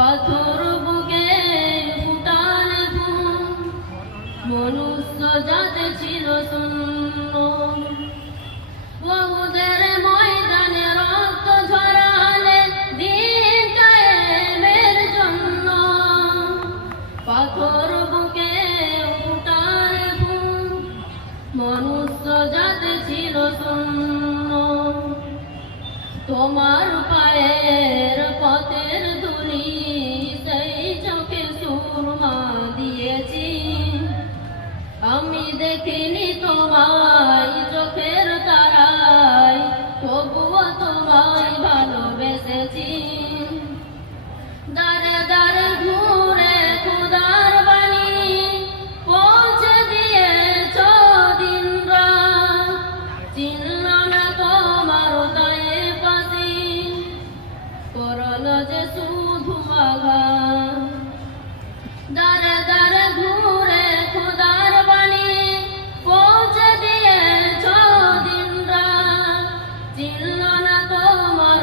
পাথর বুকে ফুটালে মনুষ্য যাতে ছিল শূন্য। ময়দানে রক্ত দিন জন্য। পাথর বুকে ছিল তোমার পায়ের পথের সেই চোখে সুরমা দিয়েছি আমি দেখিনি তোমায় চিনল না তোমার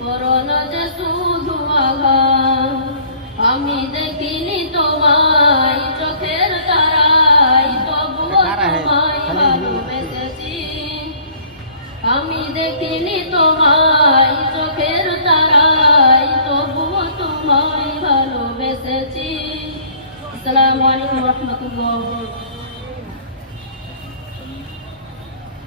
করল যে শুধু আঘাত আমি দেখিনি তোমায় চোখের তারাই তবুও তোমায় ভালোবেসেছি। আমি দেখিনি তোমায় চোখের তারাই তবুও তোমায় ভালোবেসেছি। আসসালামু আলাইকুম রহমতুল্লাহ